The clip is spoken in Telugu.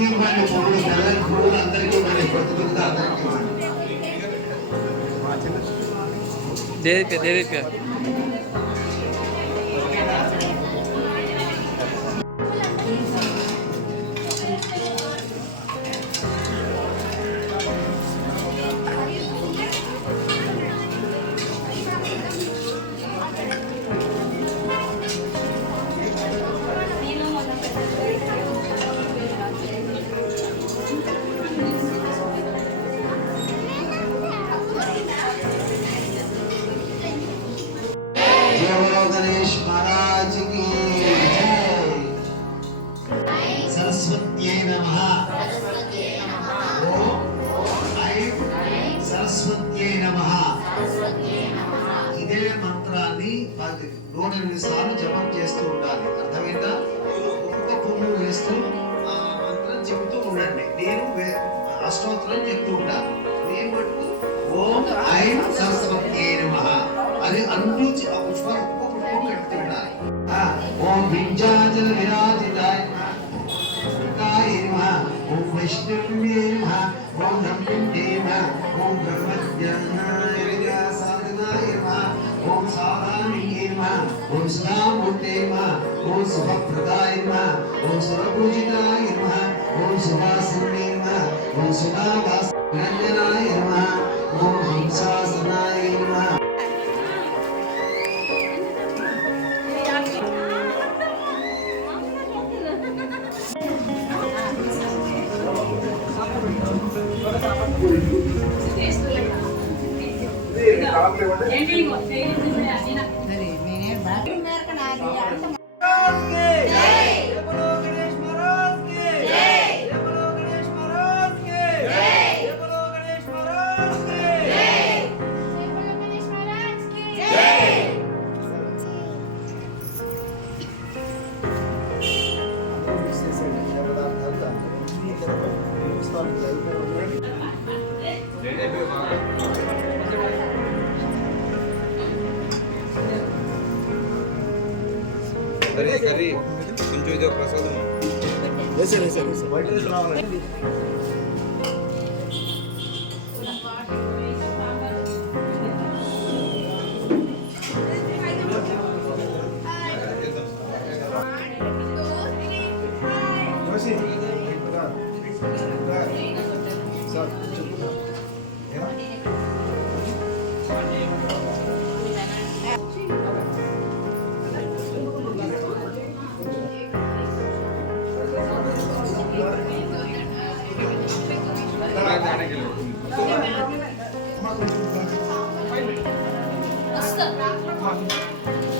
అందరికీ ఇవ్వండి, పువ్వులు తెల్లని పువ్వులు అందరికీ ఇవ్వండి, కొద్దిగా అందరికీ ఇవ్వండి. गणेश महाराज की जय। सरस्वत्यै नमः। ओम ऐं सरस्वत्यै नमः। ఇదే మంత్రాన్ని 108 సార్లు జపం చేస్తూ ఉండాలి. అర్థమైందా? ఒక్కొక్క పువ్వు వేస్తూ ఆ మంత్రం చెప్తూ ఉండండి. నేను అష్టోత్తరం చెప్తూ ఉంటాను. నేను మటుకు ఓం ఐం సరస్వత్యై నమః అని అంటూ ఆ పుష్పాలు ఒక్కొక్క పువ్వు పెడుతూ ఉండాలి. ఓం వింజాచల విరాజితాయ నమః, ఓం వైష్ణవ్యై నమః, ఓం నందిందే నమః, ఓం బ్రహ్మజ్ఞానాయ విద్యాసాధనాయ నమః, ఓం సాధారణ్యై నమః, ఓం సుధామూర్తే నమః, ఓం శుభప్రదాయ నమః, ఓం సురపూజితాయ నమః, ఓం సువాసిన్యై నమః, ఓం సుధావాసనంజనాయ నమః, ఓం హంసాసనాయ నమః. కర్రీ కొంచెం ఇదే ప్రసాదం Basta.